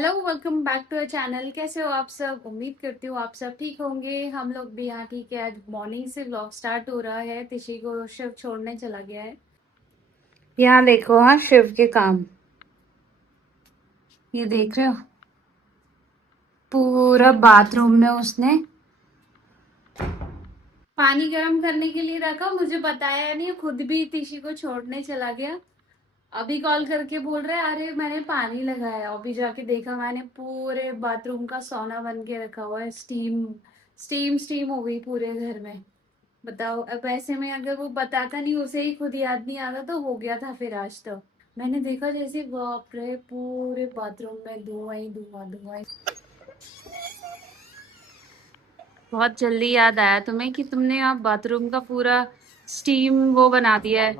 Hello, welcome back to our channel. कैसे हो आप सब? उम्मीद करती हूँ आप सब ठीक होंगे। हम लोग भी यहाँ ठीक है। आज मॉर्निंग से व्लॉग स्टार्ट हो रहा है। तिशी को शिव छोड़ने चला गया है। यहाँ देखो, हाँ, शिव के काम ये देख रहे हो। पूरा बाथरूम में उसने पानी गर्म करने के लिए रखा, मुझे बताया नहीं, खुद भी तिशी को छोड़ने चला गया। अभी कॉल करके बोल रहे अरे मैंने पानी लगाया। अभी जाके देखा मैंने, पूरे बाथरूम का सोना बन के रखा हुआ है। स्टीम स्टीम स्टीम हो गई पूरे घर में। बताओ, अब ऐसे में अगर वो बताता नहीं, उसे ही खुद याद नहीं आता तो हो गया था फिर। आज तो मैंने देखा जैसे बाप रे, पूरे बाथरूम में धुआं ही धुआं धुआं। बहुत जल्दी याद आया तुम्हें कि तुमने आप बाथरूम का पूरा स्टीम वो बना दिया है,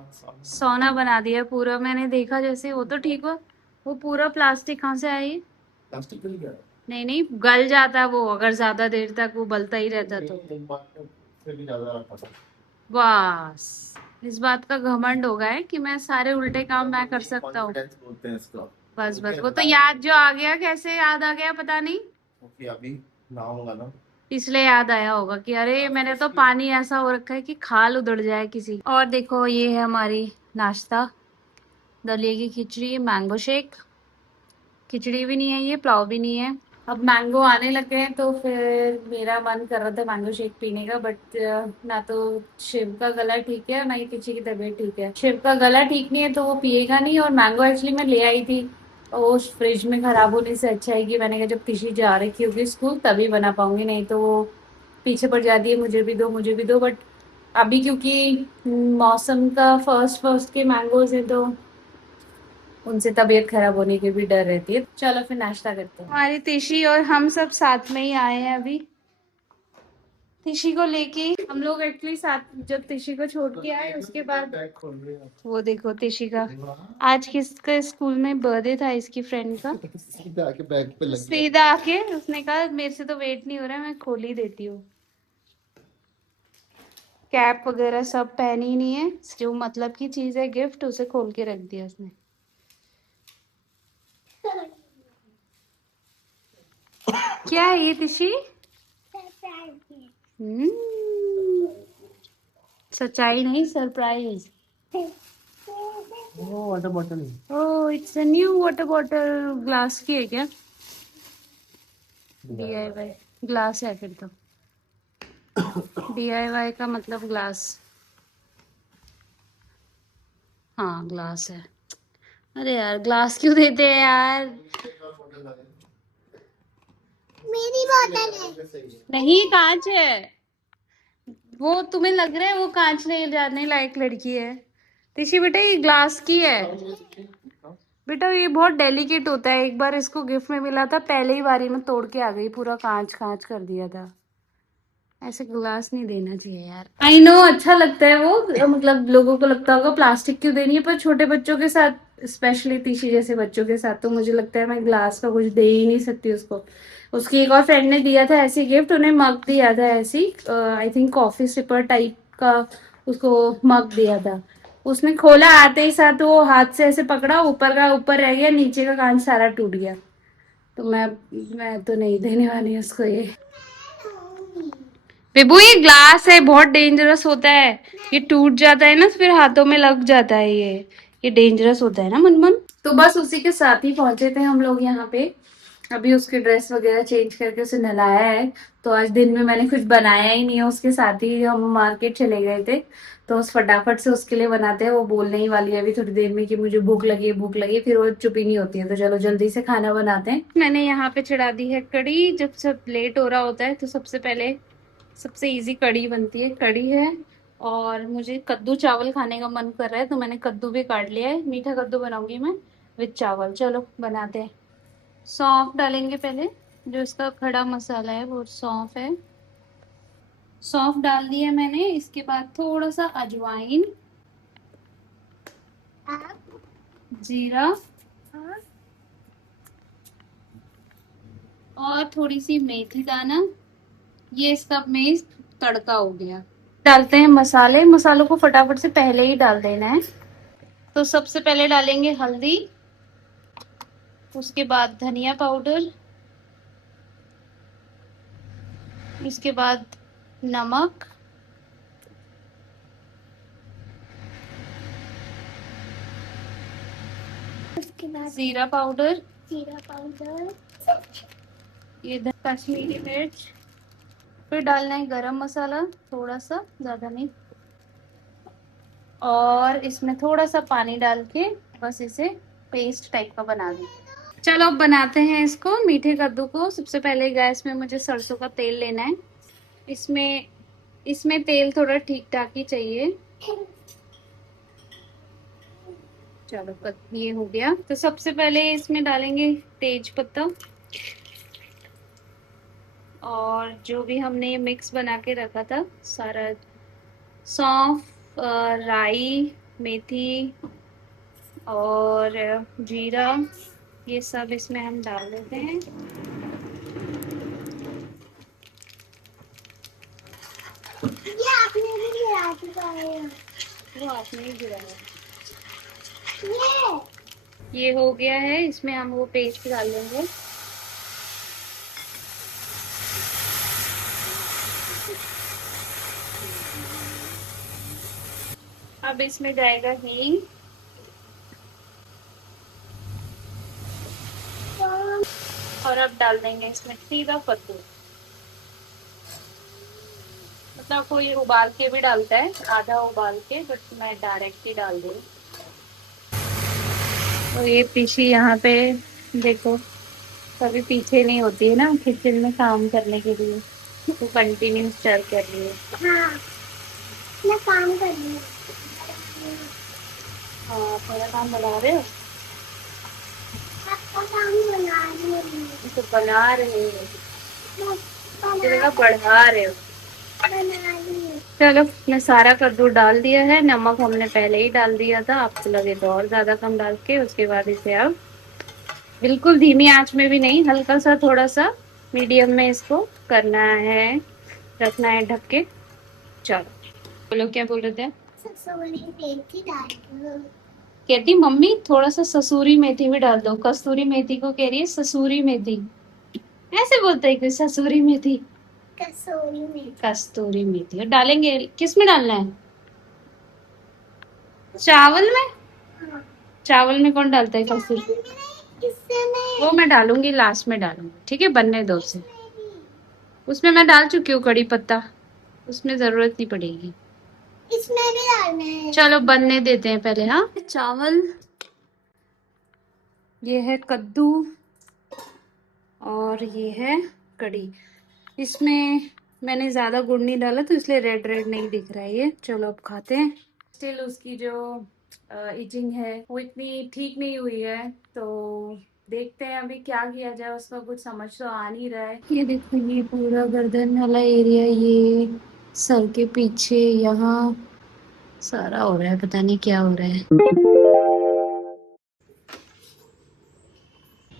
सोना बना दिया है पूरा। मैंने देखा जैसे। वो तो ठीक हो, वो पूरा प्लास्टिक कहाँ से आई? प्लास्टिक गल गया? नहीं नहीं, गल जाता वो अगर ज्यादा देर तक वो बलता ही रहता तो। बस इस बात का घमंड हो गया है कि मैं सारे उल्टे काम मैं कर सकता हूँ। बस बस, वो तो याद जो आ गया, कैसे याद आ गया पता नहीं। अभी ना होगा ना, इसलिए याद आया होगा कि अरे मैंने तो पानी ऐसा हो रखा है कि खाल उधड़ जाए किसी। और देखो, ये है हमारी नाश्ता। दलिए की खिचड़ी, मैंगो शेक। खिचड़ी भी नहीं है ये, पुलाव भी नहीं है। अब मैंगो आने लगे हैं तो फिर मेरा मन कर रहा था मैंगो शेक पीने का, बट ना तो शिव का गला ठीक है ना ही किसी की तबीयत ठीक है। शिव का गला ठीक नहीं है तो वो पिएगा नहीं। और मैंगो एक्चुअली मैं ले आई थी, और वो फ्रिज में खराब होने से अच्छा है कि मैंने कहा जब तिशी जा रखी होगी स्कूल तभी बना पाऊंगी, नहीं तो वो पीछे पड़ जाती है, मुझे भी दो मुझे भी दो। बट अभी क्योंकि मौसम का फर्स्ट फर्स्ट के मैंगोज है तो उनसे तबीयत खराब होने की भी डर रहती है। चलो फिर नाश्ता करते हैं। हमारी तिशी और हम सब साथ में ही आए हैं अभी। तिशी को लेके हम लोग एक्चुअली साथ, जब तिशी को छोड़ के आए उसके बाद वो देखो तिशी का आज किसका स्कूल में बर्थडे था, इसकी फ्रेंड का। सीधा आके बैग पे लग गया। सीधा आके उसने कहा मेरे से तो वेट नहीं हो रहा है, मैं खोल ही देती हूँ। कैप वगैरह सब पहनी ही नहीं है, जो मतलब की चीज है गिफ्ट उसे खोल के रख दिया उसने। क्या है ये तिशी? सच्चाई नहीं, surprise. Water bottle. Oh, it's a new water bottle. Glass की है क्या? DIY ग्लास है फिर तो। DIY का मतलब ग्लास। हाँ ग्लास है। अरे यार, ग्लास क्यों देते हैं यार? मेरी बोतल है। नहीं, कांच है। वो तुम्हें लग रहा है वो कांच ले जाने लायक लड़की है। ऋषि बेटा, ये ग्लास की है। बेटा ये बहुत डेलिकेट होता है। एक बार इसको गिफ्ट में मिला था, पहले ही बारी में तोड़ के आ गई, पूरा कांच कांच कर दिया था। ऐसे ग्लास नहीं देना चाहिए यार। आई नो, अच्छा लगता है वो, मतलब लोगों को लगता होगा प्लास्टिक क्यों देनी है, पर छोटे बच्चों के साथ, स्पेशली तीशी जैसे बच्चों के साथ, तो मुझे लगता है मैं ग्लास का कुछ दे ही नहीं सकती उसको। उसकी एक और फ्रेंड ने दिया था ऐसी गिफ्ट, उन्हें मग दिया था ऐसी, I think coffee sipper type का। उसको मग दिया था। उसने खोला, आते ही साथ वो हाथ से ऐसे पकड़ा, ऊपर का ऊपर रह गया, नीचे का कांच सारा टूट गया। तो मैं तो नहीं देने वाली उसको ये। बेबू ये ग्लास है, बहुत डेंजरस होता है। ये टूट जाता है ना तो फिर हाथों में लग जाता है ये डेंजरस होता है ना मनमन। तो बस उसी के साथ ही पहुंचे थे हम लोग यहाँ पे। अभी उसके ड्रेस वगैरह चेंज करके उसे नहलाया है। तो आज दिन में मैंने कुछ बनाया ही नहीं है, उसके साथ ही हम मार्केट चले गए थे। तो उस फटाफट से उसके लिए बनाते हैं। वो बोलने ही वाली है अभी थोड़ी देर में कि मुझे भूख लगी है भूख लगी है, फिर वो चुप ही नहीं होती है। तो चलो जल्दी से खाना बनाते हैं। मैंने यहाँ पे चढ़ा दी है कढ़ी। जब सब लेट हो रहा होता है तो सबसे पहले सबसे इजी कढ़ी बनती है। कढ़ी है, और मुझे कद्दू चावल खाने का मन कर रहा है तो मैंने कद्दू भी काट लिया है। मीठा कद्दू बनाऊंगी मैं विद चावल। चलो बनाते हैं। सौंफ डालेंगे पहले। जो इसका खड़ा मसाला है वो सौंफ है। सौंफ डाल दिया मैंने। इसके बाद थोड़ा सा अजवाइन, जीरा, और थोड़ी सी मेथी दाना। ये इसका मेन तड़का हो गया। डालते हैं मसाले। मसालों को फटाफट से पहले ही डाल देना है। तो सबसे पहले डालेंगे हल्दी, उसके बाद धनिया पाउडर, इसके बाद नमक, उसके बाद जीरा पाउडर, ये कश्मीरी मिर्च, फिर डालना है गरम मसाला थोड़ा सा, ज़्यादा नहीं, और इसमें थोड़ा सा पानी डाल के बस इसे पेस्ट टाइप का बना दें। चलो अब बनाते हैं इसको, मीठे कद्दू को। सबसे पहले गैस में मुझे सरसों का तेल लेना है। इसमें इसमें तेल थोड़ा ठीक ठाक ही चाहिए। चलो ये हो गया। तो सबसे पहले इसमें डालेंगे तेज पत्ता, और जो भी हमने मिक्स बना के रखा था सारा, सौंफ, राई, मेथी और जीरा, ये सब इसमें हम डाल देते हैं। ये आपने भी गिरा दिया, वो आपने ही गिराया। ये हो गया है, इसमें हम वो पेस्ट डाल देंगे। अब इसमें जाएगा हींग, और अब डाल देंगे इसमें सीधा कद्दू। मतलब कोई उबाल के भी डालता है, आधा उबाल के, बट मैं डायरेक्ट ही डाल दूँ। तो ये पीछे यहाँ पे देखो, कभी पीछे नहीं होती है ना किचन में काम करने के लिए, तो कंटिन्यू स्टर कर रही है। हाँ, मैं काम कर रही हूँ। हाँ, थोड़ा काम बना रहे हो? आपका काम बना रही हूँ। तो बना रहे हो, बढ़ा रहे हो। चलो, मैं सारा कद्दू डाल दिया है। नमक हमने पहले ही डाल दिया था, आपको लगे तो और ज्यादा कम डाल के। उसके बाद इसे अब बिल्कुल धीमी आंच में भी नहीं, हल्का सा थोड़ा सा मीडियम में इसको करना है, रखना है ढक के। चलो बोलो, क्या बोल रहे थे? कहती मम्मी थोड़ा सा ससूरी मेथी भी डाल दो। कस्तूरी मेथी को कह रही है ससूरी मेथी। ऐसे बोलता है कि ससूरी मेथी, कस्तूरी मेथी। कस्तूरी मेथी और डालेंगे, किस में डालना है? चावल में? हाँ। चावल में कौन डालता है कस्तूरी? वो मैं डालूंगी, लास्ट में डालूंगी, ठीक है? बनने दो उसे। उसमें मैं डाल चुकी हूँ कड़ी पत्ता, उसमें जरूरत नहीं पड़ेगी। इसमें भी डालना है। चलो बनने देते हैं पहले। हाँ, चावल, ये है कद्दू, और ये है कड़ी। इसमें मैंने ज़्यादा गुड़ नहीं डाला तो इसलिए रेड रेड नहीं दिख रहा है ये। चलो अब खाते हैं। स्टिल उसकी जो इचिंग है वो इतनी ठीक नहीं हुई है, तो देखते हैं अभी क्या किया जाए। उसका कुछ समझ तो आ नहीं रहा है। ये देखो, ये पूरा गर्दन वाला एरिया, ये सर के पीछे, यहाँ सारा हो रहा है, पता नहीं क्या हो रहा है।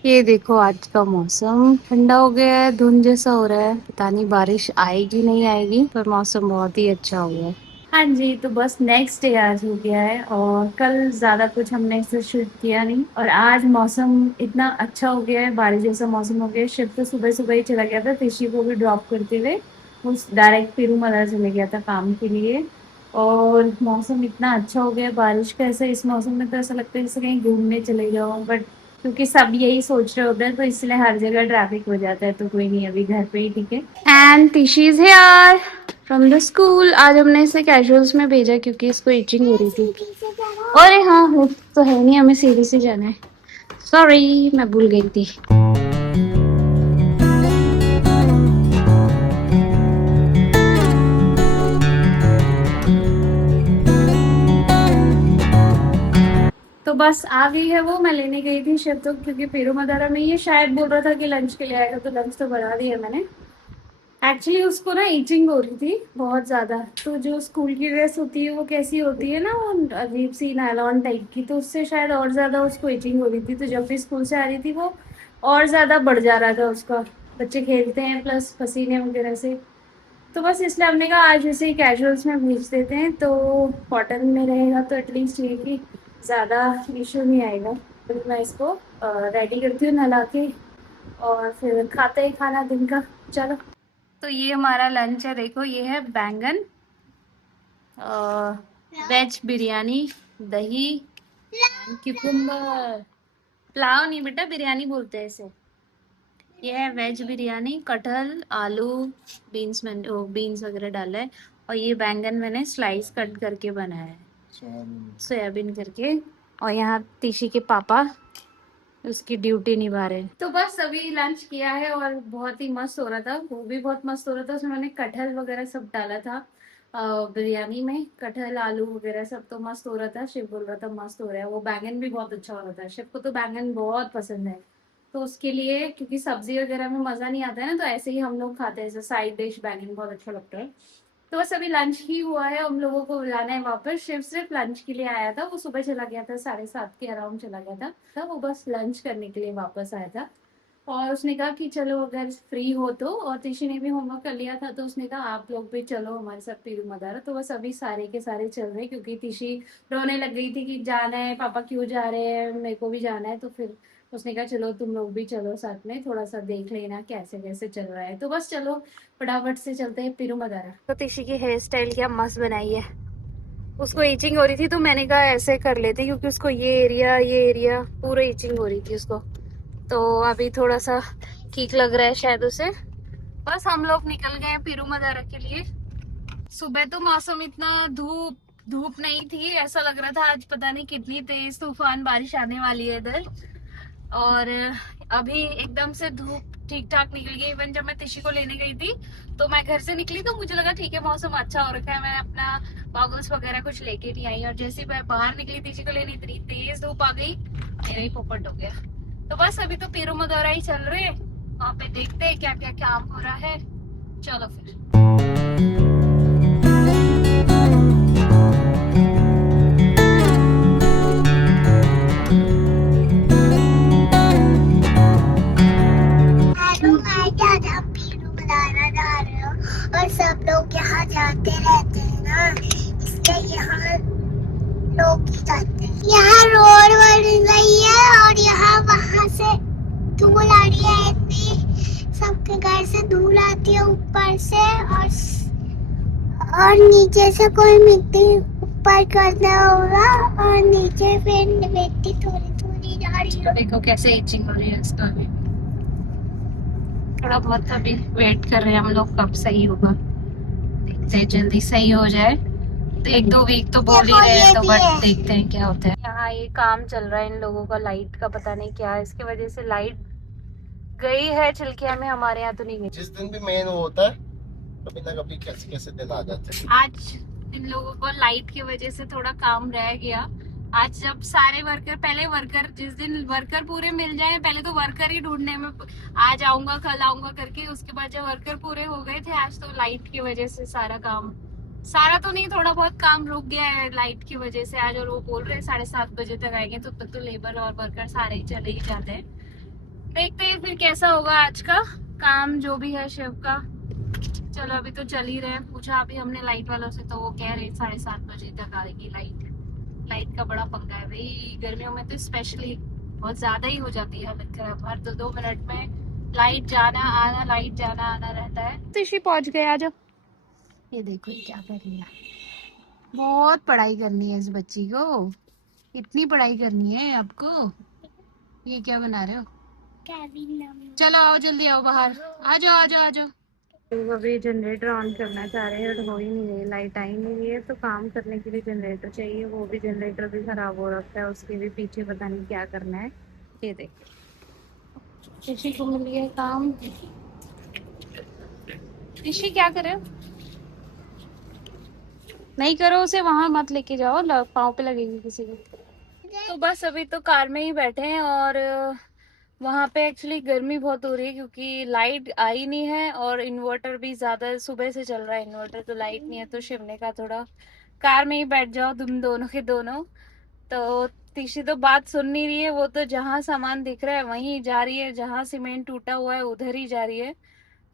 ये देखो, आज का मौसम ठंडा हो गया है, धुंध जैसा हो रहा है, पता नहीं बारिश आएगी नहीं आएगी, पर मौसम बहुत ही अच्छा हो गया है। हाँ जी, तो बस नेक्स्ट डे आज हो गया है, और कल ज़्यादा कुछ हमने ऐसे शूट किया नहीं, और आज मौसम इतना अच्छा हो गया है, बारिश जैसा मौसम हो गया है। शिव तो सुबह सुबह ही चला गया था ऋषि को भी ड्रॉप करते हुए, उस डायरेक्ट पेरूमल चले गया था काम के लिए। और मौसम इतना अच्छा हो गया है बारिश का, ऐसा इस मौसम में तो ऐसा लगता है जैसे कहीं घूमने चले जाओ, बट क्योंकि सब यही सोच रहे होते हैं तो इसलिए हर जगह ट्रैफिक हो जाता है, तो कोई नहीं, अभी घर पे ही ठीक है। And Tishi is here from the school. आज हमने इसे कैजुअल्स में भेजा क्योंकि इसको इचिंग हो रही थी। अरे हाँ, हो तो है नहीं, हमें सीढ़ी से जाना है। सॉरी, मैं भूल गई थी। तो बस आ गई है वो। मैं लेने गई थी शिव तो, क्योंकि पेरू मदारा में ये शायद बोल रहा था कि लंच के लिए आएगा, तो लंच तो बना दिया मैंने। एक्चुअली उसको ना इचिंग हो रही थी बहुत ज़्यादा, तो जो स्कूल की ड्रेस होती है वो कैसी होती है ना, वो अजीब सी नायलॉन टाइप की, तो उससे शायद और ज़्यादा उसको इचिंग हो रही थी। तो जब भी स्कूल से आ रही थी वो और ज़्यादा बढ़ जा रहा था उसका। बच्चे खेलते हैं प्लस पसीने वगैरह से, तो बस इसलिए हमने कहा आज उसे ही कैजुअल्स में भेज देते हैं, तो कॉटन में रहेगा तो एटलीस्ट ये कि ज़्यादा इशू नहीं आएगा। मैं इसको रेडी करती हूँ नहला के, और फिर खाते हैं खाना दिन का। चलो, तो ये हमारा लंच है। देखो, ये है बैंगन, वेज बिरयानी, दही, क्यूकम्बर। पुलाव नहीं बेटा, बिरयानी बोलते हैं इसे। ये है वेज बिरयानी, कटहल, आलू, बीन्स, मैंने बीन्स वगैरह डाला है। और ये बैंगन मैंने स्लाइस कट करके बनाया है, सोयाबीन करके। और यहाँ तीशी के पापा उसकी ड्यूटी निभा रहे हैं। तो बस अभी लंच किया है और बहुत ही मस्त हो रहा था, वो भी बहुत मस्त हो रहा था। उसमें मैंने कटहल वगैरह सब डाला था बिरयानी में, कटहल आलू वगैरह सब, तो मस्त हो रहा था। शिव बोल रहा था मस्त हो रहा है। वो बैंगन भी बहुत अच्छा हो रहा था, शिव को तो बैंगन बहुत पसंद है। तो उसके लिए, क्योंकि सब्जी वगैरह में मजा नहीं आता है ना, तो ऐसे ही हम लोग खाते हैं, जैसे साइड डिश बैंगन बहुत अच्छा लगता है। तो बस अभी लंच ही हुआ है, हम लोगों को बुलाना है वापस। शिव सिर्फ लंच के लिए आया था, वो सुबह चला गया था, 7:30 के अराउंड चला गया था। वो बस लंच करने के लिए वापस आया था। और उसने कहा कि चलो अगर फ्री हो तो, और तिशी ने भी होमवर्क कर लिया था, तो उसने कहा आप लोग भी चलो हमारे साथ पीरू मदारा। तो बस अभी सारे के सारे चल रहे हैं, क्योंकि तिशी रोने लग गई थी कि जाना है पापा, क्यों जा रहे हैं, मेरे को भी जाना है। तो फिर उसने कहा चलो तुम लोग भी चलो साथ में, थोड़ा सा देख लेना कैसे कैसे चल रहा है। तो बस चलो फटाफट से चलते हैं पीरू मदारा। तो तिशी की हेयर स्टाइल क्या मस्त बनाई है। उसको इचिंग हो रही थी, तो मैंने कहा ऐसे कर लेते, क्योंकि उसको ये एरिया पूरा इचिंग हो रही थी उसको। तो अभी थोड़ा सा ठीक लग रहा है शायद उसे। बस हम लोग निकल गए पीरू मदारा के लिए। सुबह तो मौसम इतना धूप धूप नहीं थी, ऐसा लग रहा था आज पता नहीं कितनी तेज तूफान बारिश आने वाली है इधर। और अभी एकदम से धूप ठीक ठाक निकल गई। इवन जब मैं तिशी को लेने गई थी, तो मैं घर से निकली तो मुझे लगा ठीक है मौसम अच्छा हो रखा है, मैं अपना गॉगल्स वगैरह कुछ लेके नहीं आई। और जैसे मैं बाहर निकली तिशी को लेने, इतनी तेज धूप आ गई, मेरा ही पोपट हो गया। तो बस अभी तो पीरू मदौरा ही चल रहे हैं, वहां पे देखते हैं क्या क्या काम हो रहा है। चलो फिर। हेलो, मैं क्या जब पीरू मदारा जा रहे हो, और सब लोग यहाँ जाते रहते हैं ना, इसलिए यहाँ लोग ही जाते हैं। यहाँ रोड बन रही है, और यहाँ वहाँ से धूल आ रही है इतनी, सबके घर से धूल आती है ऊपर से, और नीचे से कोई मिट्टी ऊपर करना होगा, और नीचे फिर मिट्टी थोड़ी थोड़ी जा रही है। देखो कैसे इचिंग हो रही है इसका भी। थोड़ा बहुत अभी वेट कर रहे हैं हम लोग, कब सही होगा, देखते हैं जल्दी सही हो जाए। तो 1-2 वीक तो बोल ही रहे हैं, तो बट देखते हैं क्या होता है। यहाँ ये काम चल रहा है इन लोगों का, लाइट का पता नहीं क्या है, इसकी वजह से लाइट गई है चिल्किया में, हमारे यहाँ तो नहीं गई। जिस दिन भी मेन होता है, कभी ना कभी कैसे कैसे दिन आ जाते हैं। आज इन लोगों को लाइट की वजह से थोड़ा काम रह गया। आज जब सारे वर्कर, पहले वर्कर, जिस दिन वर्कर पूरे मिल जाए, पहले तो वर्कर ही ढूंढने में आज आऊंगा कल आऊंगा करके, उसके बाद जब वर्कर पूरे हो गए थे, आज तो लाइट की वजह से सारा काम, सारा तो नहीं, थोड़ा बहुत काम रुक गया है लाइट की वजह से आज। और वो बोल रहे हैं 7:30 बजे तक आएंगे, तो तब तो लेबर और वर्कर सारे ही चले ही जाते हैं। देखते हैं फिर कैसा होगा आज का काम, जो भी है शिव का। चलो अभी तो चल ही रहे हैं। पूछा अभी हमने लाइट वालों से, तो वो कह रहे 7:30 बजे तक आएगी लाइट। लाइट का बड़ा पंगा है भाई, गर्मियों में तो स्पेशली बहुत ज्यादा ही हो जाती है हालत खराब। हर 2-2 मिनट में लाइट जाना आना, लाइट जाना आना रहता है। तो इसी पहुंच गए आज। ये देखो ये क्या कर रही है, बहुत पढ़ाई करनी है इस बच्ची को, इतनी पढ़ाई करनी है आपको। ये क्या बना रहे हो? चलो आओ जल्दी आओ बाहर, आ जाओ आ जाओ आ जाओ। तो अभी जनरेटर ऑन करना चाह रहे हैं, और हो ही नहीं रही, लाइट आई नहीं रही है। तो काम करने के लिए जनरेटर चाहिए, वो भी जनरेटर भी खराब हो रखा है, उसके भी पीछे पता नहीं क्या करना है। ये देखिए ऋषि को मिल गया काम। ऋषि क्या करे, नहीं करो उसे, वहां मत लेके जाओ, पाँव पे लगेगी किसी को। तो बस अभी तो कार में ही बैठे हैं, और वहां पे एक्चुअली गर्मी बहुत हो रही है, क्योंकि लाइट आई नहीं है, और इन्वर्टर भी ज्यादा सुबह से चल रहा है इन्वर्टर, तो लाइट नहीं है। तो शिव ने कहा थोड़ा कार में ही बैठ जाओ तुम दोनों के दोनों। तो तीसरी तो बात सुन नहीं रही है, वो तो जहां सामान दिख रहा है वहीं जा रही है, जहां सीमेंट टूटा हुआ है उधर ही जा रही है।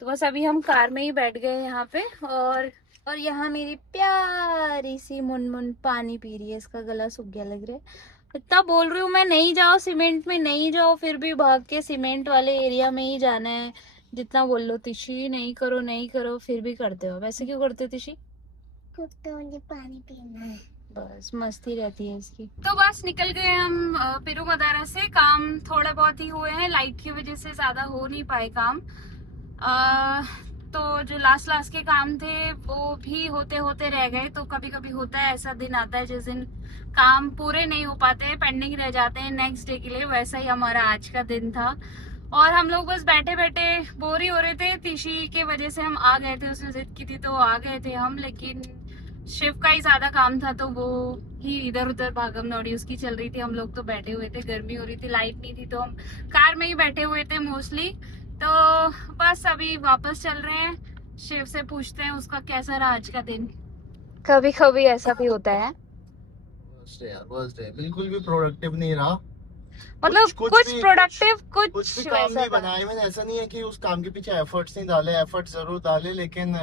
तो बस अभी हम कार में ही बैठ गए यहाँ पे, और यहाँ मेरी प्यारी सी मुनमुन पानी पी रही है, इसका गला सूख गया लग रहा है। इतना बोल रही हूँ मैं, नहीं जाओ सीमेंट में, नहीं जाओ, फिर भी भाग के सीमेंट वाले एरिया में ही जाना है। जितना बोल लो तिशी नहीं करो नहीं करो, फिर भी करते हो। वैसे क्यों करते हो तिशी? तो मुझे पानी पीना है, बस मस्ती रहती है इसकी। तो बस निकल गए हम पिरू मदारा से। काम थोड़े बहुत ही हुए हैं, लाइट की वजह से ज्यादा हो नहीं पाए काम। तो जो लास्ट के काम थे वो भी होते होते रह गए। तो कभी कभी होता है, ऐसा दिन आता है जिस दिन काम पूरे नहीं हो पाते हैं, पेंडिंग रह जाते हैं नेक्स्ट डे के लिए। वैसा ही हमारा आज का दिन था और हम लोग बस बैठे बैठे बोर ही हो रहे थे। तिशी के वजह से हम आ गए थे, उसने जिद की थी तो आ गए थे हम, लेकिन शिव का ही ज्यादा काम था तो वो ही इधर उधर भागम दौड़ी उसकी चल रही थी। हम लोग तो बैठे हुए थे, गर्मी हो रही थी, लाइट नहीं थी, तो हम कार में ही बैठे हुए थे मोस्टली। तो बस अभी वापस चल रहे हैं, शिव से पूछते हैं उसका कैसा रहा आज का दिन। कभी कभी ऐसा भी होता है, बिल्कुल भी प्रोडक्टिव नहीं रहा। मतलब कुछ प्रोडक्टिव कुछ भी काम नहीं बनाए मैंने। ऐसा नहीं है कि उस काम के पीछे एफर्ट्स नहीं डाले, एफर्ट्स जरूर डाले, लेकिन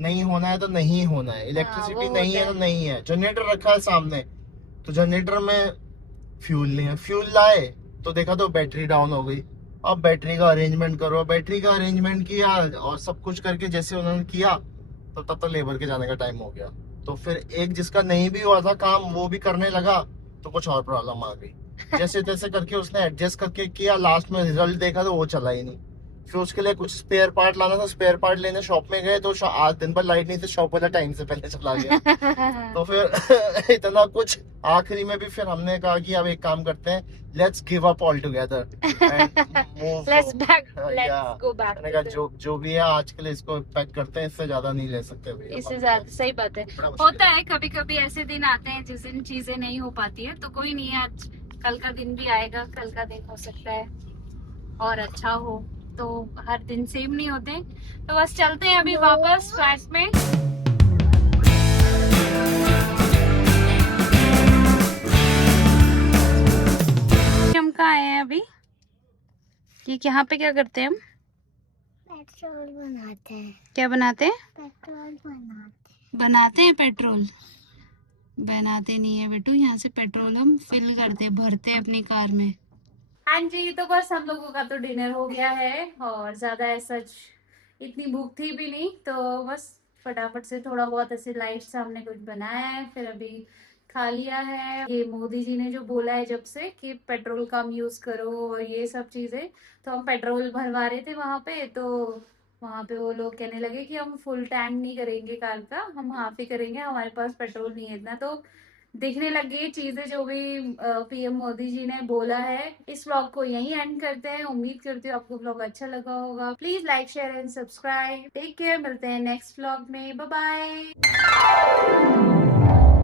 नहीं होना है तो नहीं होना है। इलेक्ट्रिसिटी नहीं है तो नहीं है। जनरेटर रखा है सामने, तो जनरेटर में फ्यूल नहीं है, फ्यूल लाए तो देखा तो बैटरी डाउन हो गई। अब बैटरी का अरेंजमेंट करो, बैटरी का अरेंजमेंट किया और सब कुछ करके जैसे उन्होंने किया तो तब तक लेबर के जाने का टाइम हो गया। तो फिर एक जिसका नहीं भी हुआ था काम वो भी करने लगा तो कुछ और प्रॉब्लम आ गई। जैसे तैसे करके उसने एडजस्ट करके किया, लास्ट में रिजल्ट देखा तो वो चला ही नहीं। फिर उसके लिए कुछ स्पेयर पार्ट लाना था, स्पेयर पार्ट लेने शॉप में गए तो आज दिन भर लाइट नहीं थी, शॉप वाला टाइम से पहले चला गया। तो फिर इतना कुछ आखिरी में भी फिर हमने कहा कि अब एक काम करते हैं, let's give up all together and let's go back. मैंने कहा जो भी है आज के लिए इसको पैक करते हैं, इससे ज्यादा नहीं ले सकते भैया। इससे ज्यादा सही बात है, होता है कभी कभी ऐसे दिन आते हैं जिस दिन चीजें नहीं हो पाती है। तो कोई नहीं है, आज कल का दिन भी आएगा, कल का दिन हो सकता है और अच्छा हो। तो हर दिन सेम नहीं होते। तो बस चलते हैं अभी वापस फ्लैट में। हम कहाँ आए हैं अभी? कि यहाँ पे क्या करते हैं हम? पेट्रोल बनाते हैं। क्या बनाते हैं? पेट्रोल बनाते हैं पेट्रोल। बनाते नहीं है बेटू, यहाँ से पेट्रोल हम फिल करते भरते हैं अपनी कार में। हाँ जी, तो बस हम लोगों का तो डिनर हो गया है और ज्यादा ऐसा इतनी भूख थी भी नहीं, तो बस फटाफट से थोड़ा बहुत ऐसे लाइट से हमने कुछ बनाया है, फिर अभी खा लिया है। ये मोदी जी ने जो बोला है जब से कि पेट्रोल कम यूज करो और ये सब चीजें, तो हम पेट्रोल भरवा रहे थे वहां पे। तो वहां पे वो लोग कहने लगे कि हम फुल टैंक नहीं करेंगे कार का, हम हाफ ही करेंगे, हमारे पास पेट्रोल नहीं है इतना। तो दिखने लगी चीजें जो भी पीएम मोदी जी ने बोला है। इस व्लॉग को यहीं एंड करते हैं। उम्मीद करती हूँ आपको व्लॉग अच्छा लगा होगा। Please like share and subscribe. Take care, मिलते हैं नेक्स्ट व्लॉग में। Bye bye.